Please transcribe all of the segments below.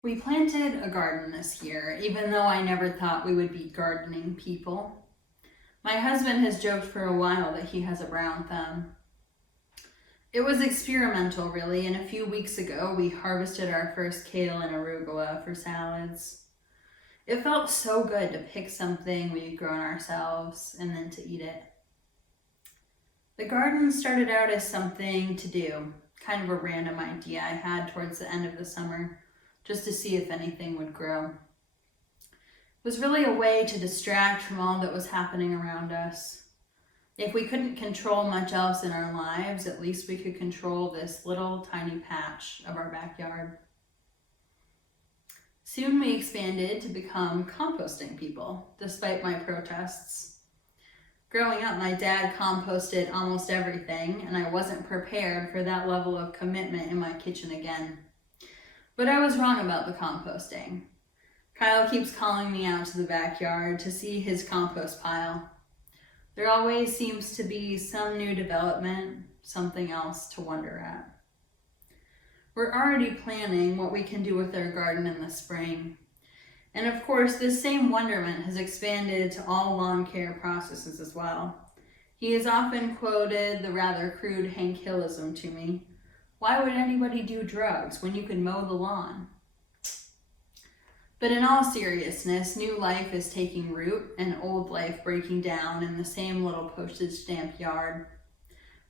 We planted a garden this year, even though I never thought we would be gardening people. My husband has joked for a while that he has a brown thumb. It was experimental, really, and a few weeks ago we harvested our first kale and arugula for salads. It felt so good to pick something we'd grown ourselves and then to eat it. The garden started out as something to do, kind of a random idea I had towards the end of the summer, just to see if anything would grow. It was really a way to distract from all that was happening around us. If we couldn't control much else in our lives, at least we could control this little tiny patch of our backyard. Soon we expanded to become composting people, despite my protests. Growing up, my dad composted almost everything, and I wasn't prepared for that level of commitment in my kitchen again. But I was wrong about the composting. Kyle keeps calling me out to the backyard to see his compost pile. There always seems to be some new development, something else to wonder at. We're already planning what we can do with our garden in the spring. And of course, this same wonderment has expanded to all lawn care processes as well. He has often quoted the rather crude Hank Hillism to me. Why would anybody do drugs when you can mow the lawn? But in all seriousness, new life is taking root and old life breaking down in the same little postage stamp yard.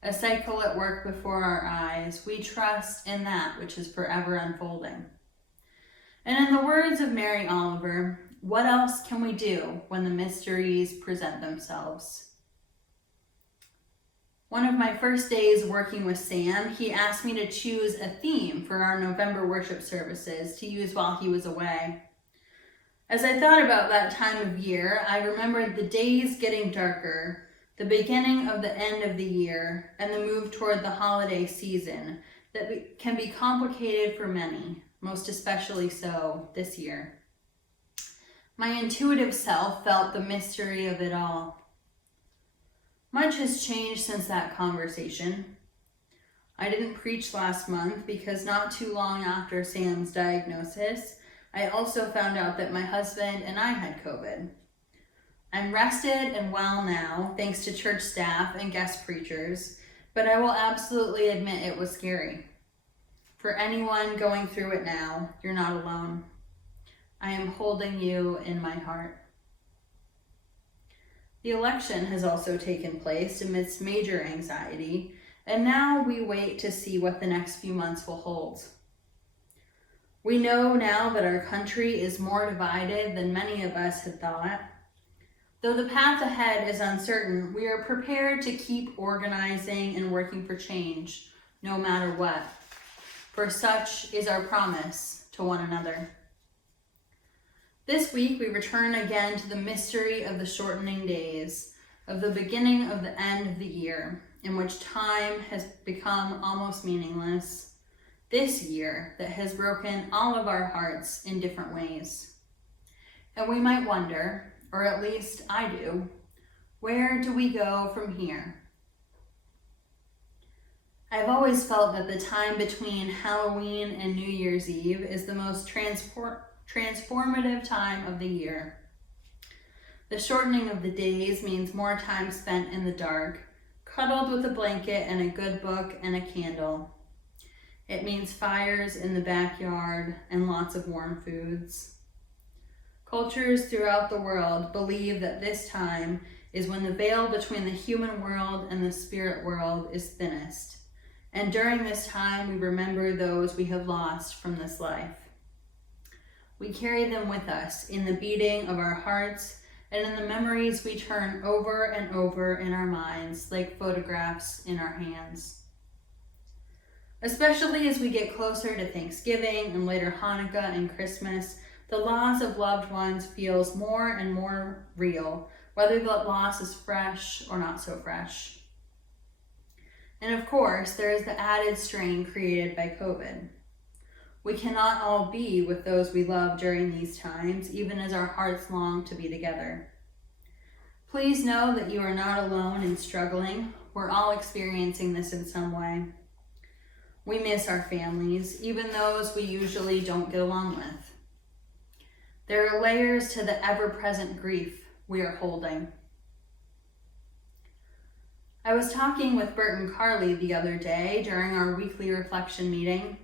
A cycle at work before our eyes, we trust in that which is forever unfolding. And in the words of Mary Oliver, what else can we do when the mysteries present themselves? One of my first days working with Sam, he asked me to choose a theme for our November worship services to use while he was away. As I thought about that time of year, I remembered the days getting darker, the beginning of the end of the year, and the move toward the holiday season that can be complicated for many, most especially so this year. My intuitive self felt the mystery of it all. Much has changed since that conversation. I didn't preach last month because not too long after Sam's diagnosis, I also found out that my husband and I had COVID. I'm rested and well now, thanks to church staff and guest preachers, but I will absolutely admit it was scary. For anyone going through it now, you're not alone. I am holding you in my heart. The election has also taken place amidst major anxiety, and now we wait to see what the next few months will hold. We know now that our country is more divided than many of us had thought. Though the path ahead is uncertain, we are prepared to keep organizing and working for change, no matter what. For such is our promise to one another. This week we return again to the mystery of the shortening days, of the beginning of the end of the year, in which time has become almost meaningless. This year that has broken all of our hearts in different ways. And we might wonder, or at least I do, where do we go from here? I've always felt that the time between Halloween and New Year's Eve is the most transformative time of the year. The shortening of the days means more time spent in the dark, cuddled with a blanket and a good book and a candle. It means fires in the backyard and lots of warm foods. Cultures throughout the world believe that this time is when the veil between the human world and the spirit world is thinnest. And during this time, we remember those we have lost from this life. We carry them with us in the beating of our hearts and in the memories we turn over and over in our minds like photographs in our hands. Especially as we get closer to Thanksgiving and later Hanukkah and Christmas, the loss of loved ones feels more and more real, whether the loss is fresh or not so fresh. And of course, there is the added strain created by COVID. We cannot all be with those we love during these times, even as our hearts long to be together. Please know that you are not alone in struggling. We're all experiencing this in some way. We miss our families, even those we usually don't get along with. There are layers to the ever-present grief we are holding. I was talking with Bert and Carly the other day during our weekly reflection meeting.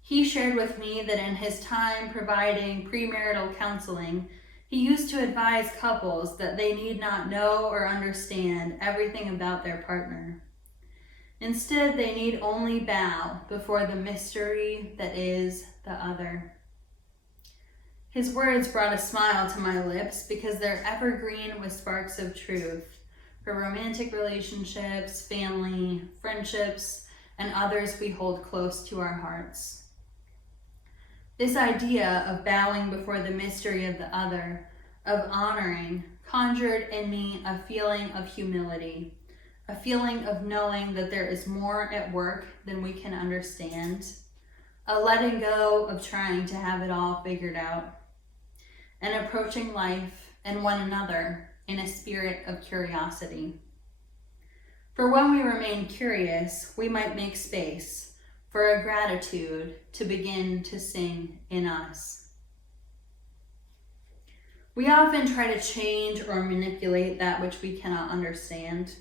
He shared with me that in his time providing premarital counseling, he used to advise couples that they need not know or understand everything about their partner. Instead, they need only bow before the mystery that is the other. His words brought a smile to my lips because they're evergreen with sparks of truth for romantic relationships, family, friendships, and others we hold close to our hearts. This idea of bowing before the mystery of the other, of honoring, conjured in me a feeling of humility, a feeling of knowing that there is more at work than we can understand, a letting go of trying to have it all figured out, and approaching life and one another in a spirit of curiosity. For when we remain curious, we might make space for a gratitude to begin to sing in us. We often try to change or manipulate that which we cannot understand,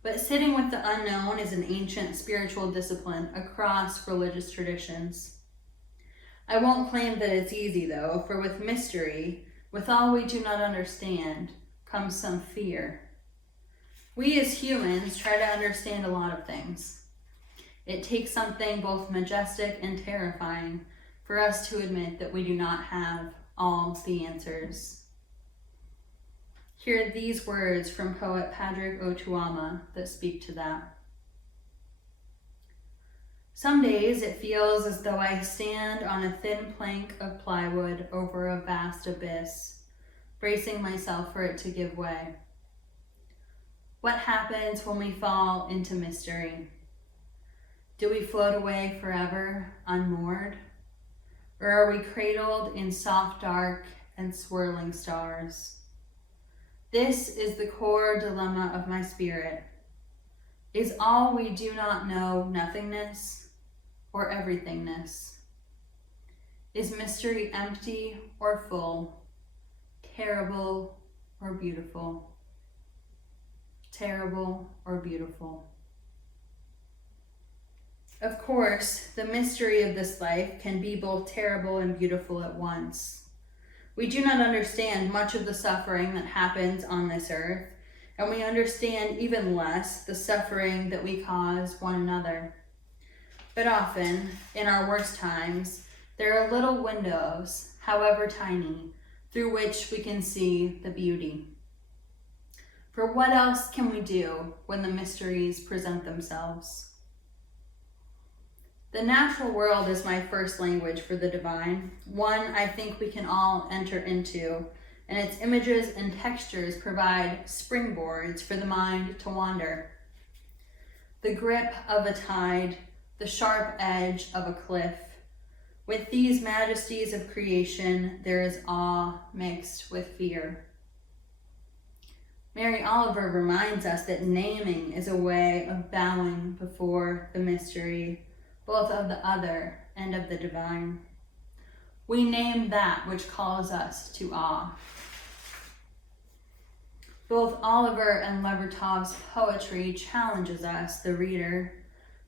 but sitting with the unknown is an ancient spiritual discipline across religious traditions. I won't claim that it's easy though, for with mystery, with all we do not understand, comes some fear. We as humans try to understand a lot of things. It takes something both majestic and terrifying for us to admit that we do not have all the answers. Hear these words from poet Padraig Otuama that speak to that. Some days it feels as though I stand on a thin plank of plywood over a vast abyss, bracing myself for it to give way. What happens when we fall into mystery? Do we float away forever, unmoored? Or are we cradled in soft dark and swirling stars? This is the core dilemma of my spirit. Is all we do not know nothingness or everythingness? Is mystery empty or full, terrible or beautiful? Terrible or beautiful? Of course, the mystery of this life can be both terrible and beautiful at once. We do not understand much of the suffering that happens on this earth, and we understand even less the suffering that we cause one another. But often, in our worst times, there are little windows, however tiny, through which we can see the beauty. For what else can we do when the mysteries present themselves? The natural world is my first language for the divine, one I think we can all enter into, and its images and textures provide springboards for the mind to wander. The grip of a tide, the sharp edge of a cliff. With these majesties of creation, there is awe mixed with fear. Mary Oliver reminds us that naming is a way of bowing before the mystery, both of the other and of the divine. We name that which calls us to awe. Both Oliver and Levertov's poetry challenges us, the reader.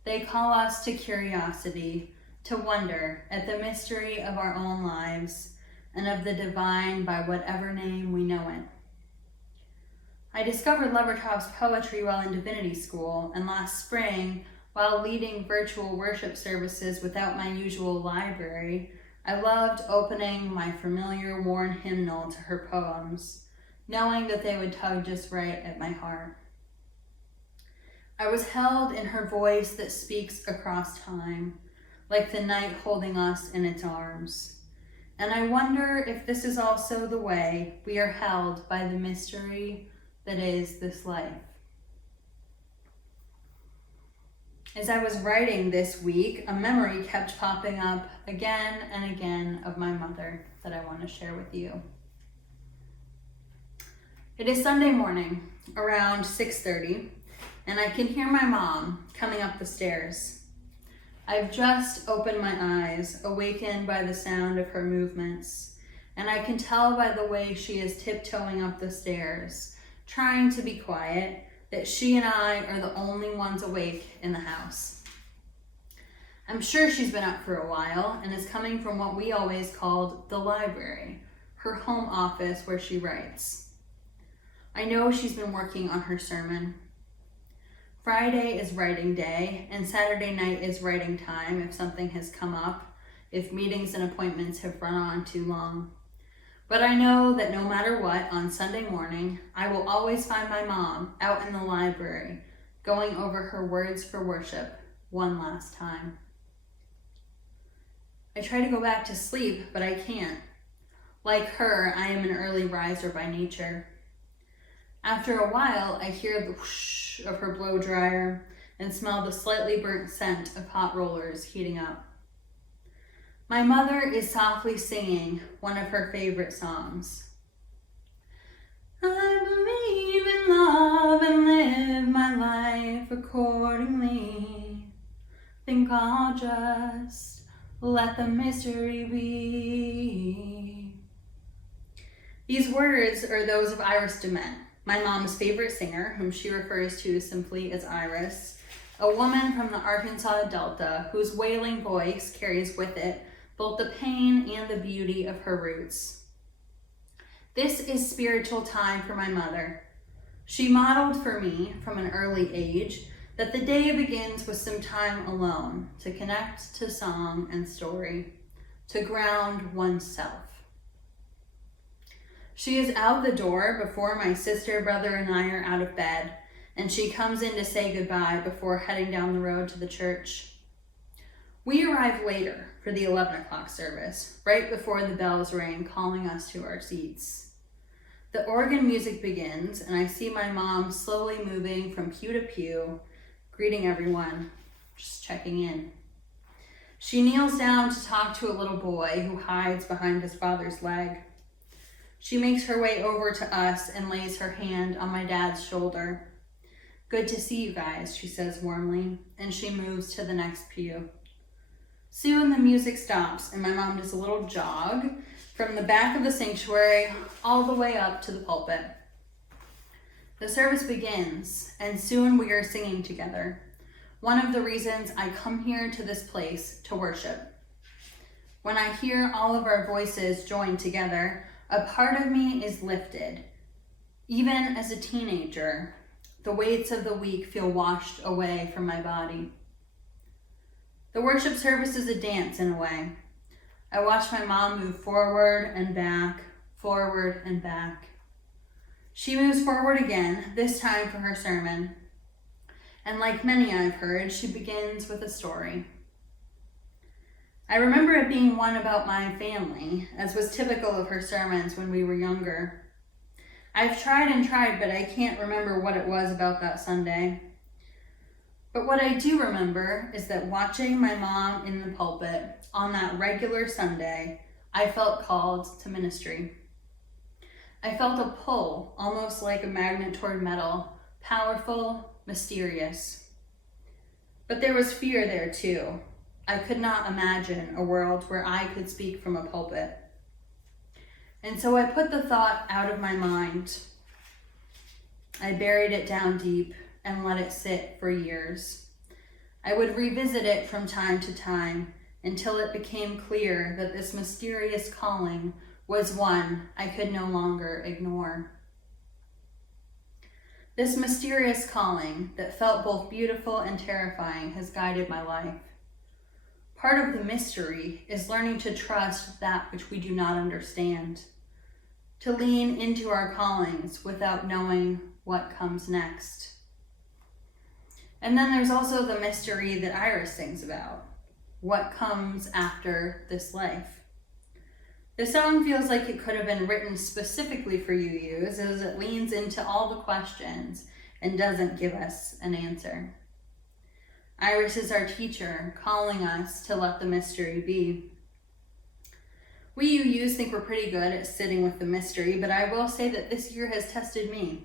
They call us to curiosity, to wonder at the mystery of our own lives and of the divine by whatever name we know it. I discovered Levertov's poetry while in divinity school, and last spring, while leading virtual worship services without my usual library, I loved opening my familiar worn hymnal to her poems, knowing that they would tug just right at my heart. I was held in her voice that speaks across time, like the night holding us in its arms. And I wonder if this is also the way we are held by the mystery that is this life. As I was writing this week, a memory kept popping up again and again of my mother that I want to share with you. It is Sunday morning, around 6:30, and I can hear my mom coming up the stairs. I've just opened my eyes, awakened by the sound of her movements, and I can tell by the way she is tiptoeing up the stairs, trying to be quiet, that she and I are the only ones awake in the house. I'm sure she's been up for a while and is coming from what we always called the library, her home office where she writes. I know she's been working on her sermon. Friday is writing day, and Saturday night is writing time if something has come up, if meetings and appointments have run on too long. But I know that no matter what, on Sunday morning, I will always find my mom out in the library, going over her words for worship one last time. I try to go back to sleep, but I can't. Like her, I am an early riser by nature. After a while, I hear the whoosh of her blow dryer and smell the slightly burnt scent of hot rollers heating up. My mother is softly singing one of her favorite songs. I believe in love and live my life accordingly. Think I'll just let the mystery be. These words are those of Iris DeMent, my mom's favorite singer, whom she refers to simply as Iris, a woman from the Arkansas Delta whose wailing voice carries with it both the pain and the beauty of her roots. This is spiritual time for my mother. She modeled for me from an early age that the day begins with some time alone to connect to song and story, to ground oneself. She is out the door before my sister, brother, and I are out of bed, and she comes in to say goodbye before heading down the road to the church. We arrive later for the 11 o'clock service, right before the bells ring, calling us to our seats. The organ music begins, and I see my mom slowly moving from pew to pew, greeting everyone, just checking in. She kneels down to talk to a little boy who hides behind his father's leg. She makes her way over to us and lays her hand on my dad's shoulder. Good to see you guys, she says warmly, and she moves to the next pew. Soon the music stops and my mom does a little jog from the back of the sanctuary all the way up to the pulpit. The service begins, and soon we are singing together. One of the reasons I come here to this place to worship. When I hear all of our voices join together, a part of me is lifted. Even as a teenager, the weights of the week feel washed away from my body. The worship service is a dance in a way. I watch my mom move forward and back, forward and back. She moves forward again, this time for her sermon. And like many I've heard, she begins with a story. I remember it being one about my family, as was typical of her sermons when we were younger. I've tried and tried, but I can't remember what it was about that Sunday. But what I do remember is that watching my mom in the pulpit on that regular Sunday, I felt called to ministry. I felt a pull, almost like a magnet toward metal, powerful, mysterious. But there was fear there too. I could not imagine a world where I could speak from a pulpit. And so I put the thought out of my mind. I buried it down deep and let it sit for years. I would revisit it from time to time until it became clear that this mysterious calling was one I could no longer ignore. This mysterious calling that felt both beautiful and terrifying has guided my life. Part of the mystery is learning to trust that which we do not understand, to lean into our callings without knowing what comes next. And then there's also the mystery that Iris sings about, what comes after this life. The song feels like it could have been written specifically for you, as it leans into all the questions and doesn't give us an answer. Iris is our teacher, calling us to let the mystery be. We UUs think we're pretty good at sitting with the mystery, but I will say that this year has tested me.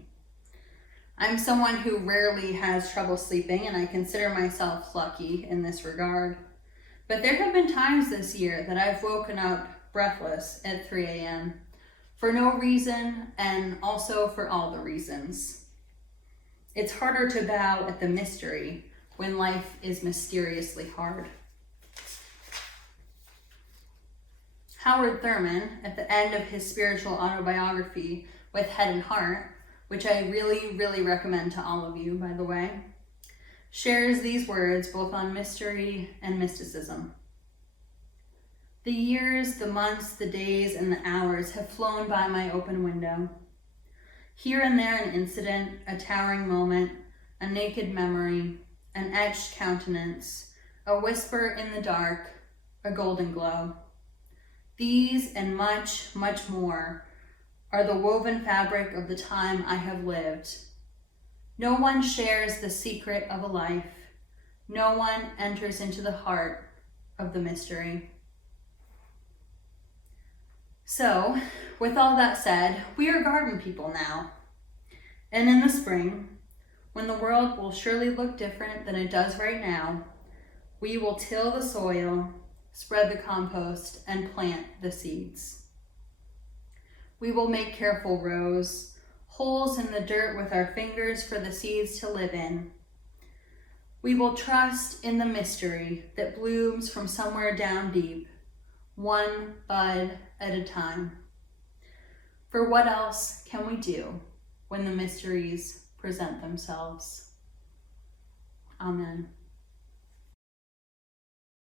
I'm someone who rarely has trouble sleeping, and I consider myself lucky in this regard. But there have been times this year that I've woken up breathless at 3 a.m. for no reason, and also for all the reasons. It's harder to bow at the mystery when life is mysteriously hard. Howard Thurman, at the end of his spiritual autobiography, With Head and Heart, which I really, really recommend to all of you, by the way, shares these words both on mystery and mysticism. The years, the months, the days, and the hours have flown by my open window. Here and there an incident, a towering moment, a naked memory, an etched countenance, a whisper in the dark, a golden glow. These and much, much more are the woven fabric of the time I have lived. No one shares the secret of a life. No one enters into the heart of the mystery. So, with all that said, we are garden people now. And in the spring, when the world will surely look different than it does right now, we will till the soil, spread the compost, and plant the seeds. We will make careful rows, holes in the dirt with our fingers for the seeds to live in. We will trust in the mystery that blooms from somewhere down deep, one bud at a time. For what else can we do when the mysteries present themselves? Amen.